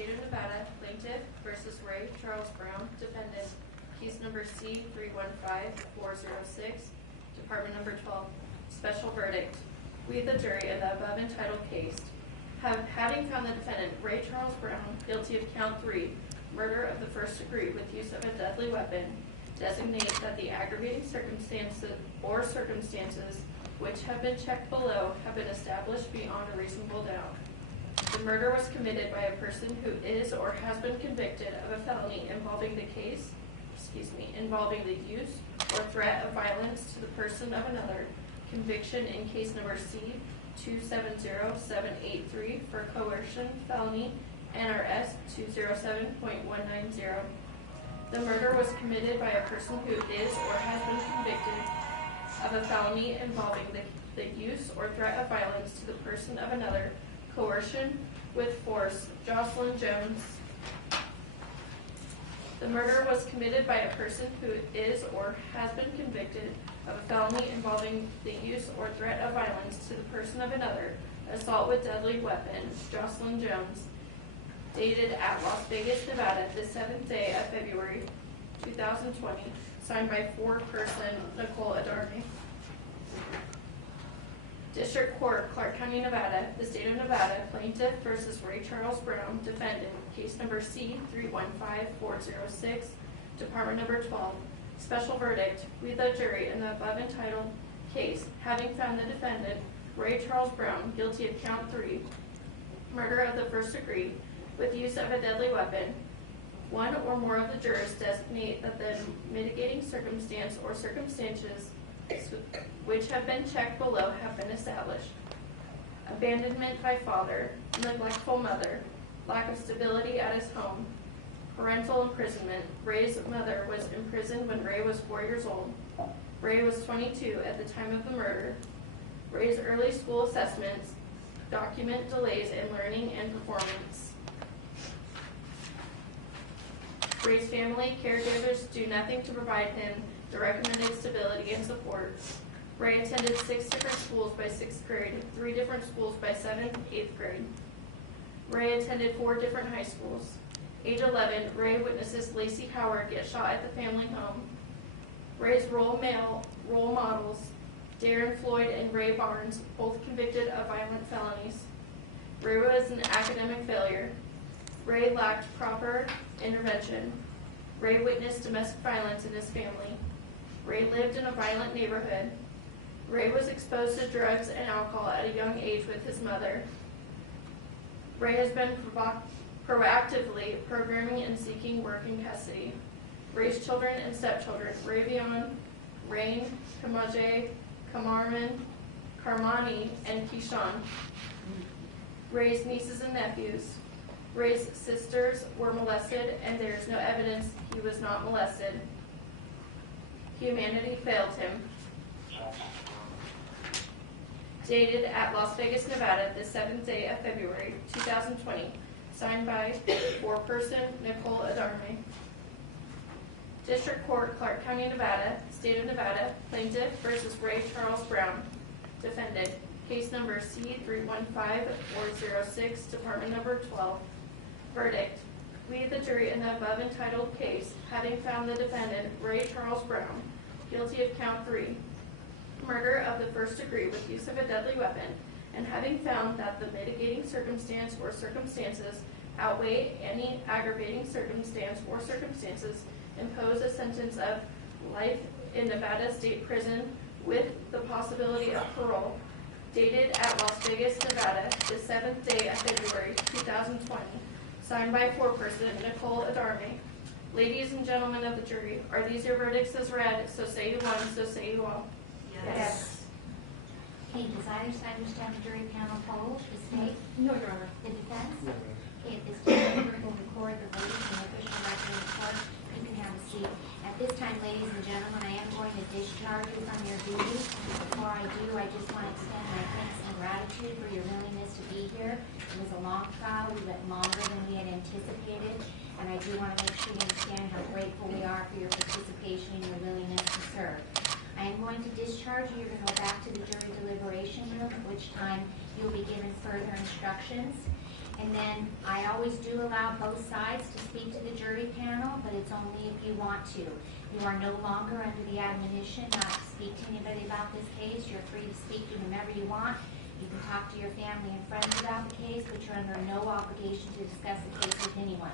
State of Nevada, plaintiff versus Ray Charles Brown, defendant, case number C-315-406, department number 12, special verdict. We, the jury, in the above entitled case, having found the defendant, Ray Charles Brown, guilty of count 3, murder of the first degree with use of a deadly weapon, designate that the aggravating circumstances or circumstances which have been checked below have been established beyond a reasonable doubt. The murder was committed by a person who is or has been convicted of a felony involving the use or threat of violence to the person of another, conviction in case number C-270783 for coercion felony, NRS 207.190. The murder was committed by a person who is or has been convicted of a felony involving the use or threat of violence to the person of another, coercion with force, Jocelyn Jones. The murder was committed by a person who is or has been convicted of a felony involving the use or threat of violence to the person of another, assault with deadly weapon, Jocelyn Jones. Dated at Las Vegas, Nevada, the 7th day of February 2020, signed by foreperson Nicole Adarmi. District Court, Clark County, Nevada, the State of Nevada, plaintiff versus Ray Charles Brown, defendant, case number C-315-406, department number 12, special verdict. We, the jury, in the above entitled case, having found the defendant, Ray Charles Brown, guilty of count 3, murder of the first degree, with use of a deadly weapon, one or more of the jurors designate that the mitigating circumstance or circumstances which have been checked below have been established. Abandonment by father, neglectful mother, lack of stability at his home, parental imprisonment. Ray's mother was imprisoned when Ray was 4 years old. Ray was 22 at the time of the murder. Ray's early school assessments document delays in learning and performance. Ray's family caregivers do nothing to provide him the recommended stability and support. Ray attended 6 different schools by 6th grade, 3 different schools by 7th and 8th grade. Ray attended 4 different high schools. Age 11, Ray witnesses Lacey Howard get shot at the family home. Ray's role models, Darren Floyd and Ray Barnes, both convicted of violent felonies. Ray was an academic failure. Ray lacked proper intervention. Ray witnessed domestic violence in his family. Ray lived in a violent neighborhood. Ray was exposed to drugs and alcohol at a young age with his mother. Ray has been proactively programming and seeking work in custody. Ray's children and stepchildren, Ravion, Rain, Kamaje, Carmani, and Keyshawn. Ray's nieces and nephews. Ray's sisters were molested, and there is no evidence he was not molested. Humanity failed him. Dated at Las Vegas, Nevada, the 7th day of February 2020, signed by foreperson Nicole Adarmi. District Court, Clark County, Nevada, State of Nevada, plaintiff versus Ray Charles Brown, defendant, case number C-315-406, department number 12. Verdict. We, the jury, in the above entitled case, having found the defendant, Ray Charles Brown, guilty of count 3, murder of the first degree with use of a deadly weapon, and having found that the mitigating circumstance or circumstances outweigh any aggravating circumstance or circumstances, impose a sentence of life in Nevada State Prison with the possibility of parole. Dated at Las Vegas, Nevada, the 7th day of February 2020. Signed by foreperson Nicole Adarmi. Ladies and gentlemen of the jury, are these your verdicts as read? So say you one, so say you all. Yes. Okay, does either side understand the jury panel poll? The state? No, Your Honor. The defense? No, Your Honor. Okay, at this time, we're going to record the votes and the official record of the court. You can have a seat. At this time, ladies and gentlemen, I am going to discharge you from your duties. Before I do, I just want to extend my thanks and gratitude for your willingness to be here. It was a long trial. We went longer than we had anticipated, and I do want to make sure you understand how grateful we are for your participation and your willingness to serve. I am going to discharge you. You're going to go back to the jury deliberation room, at which time you'll be given further instructions. And then I always do allow both sides to speak to the jury panel, but it's only if you want to. You are no longer under the admonition not to speak to anybody about this case. You're free to speak to whomever you want. You can talk to your family and friends about the case, but you're under no obligation to discuss the case with anyone.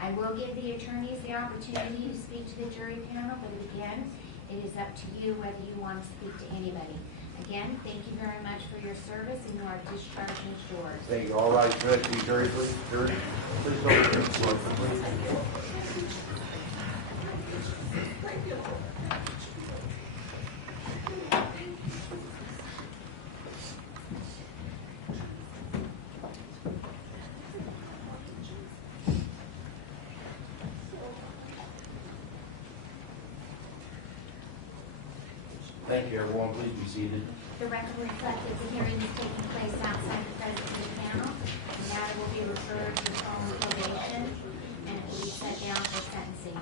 I will give the attorneys the opportunity to speak to the jury panel, but again, it is up to you whether you want to speak to anybody. Again, thank you very much for your service, and you are discharged, Ms. George. Thank you. All right, good. The jury, please. Jury, please go to the floor, please. Thank you, everyone. Please be seated. The record reflects that the hearing is taking place outside the presence of the panel. The matter will be referred to the phone probation, and it will be set down for sentencing.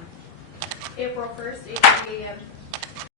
April 1st, 8:30 a.m.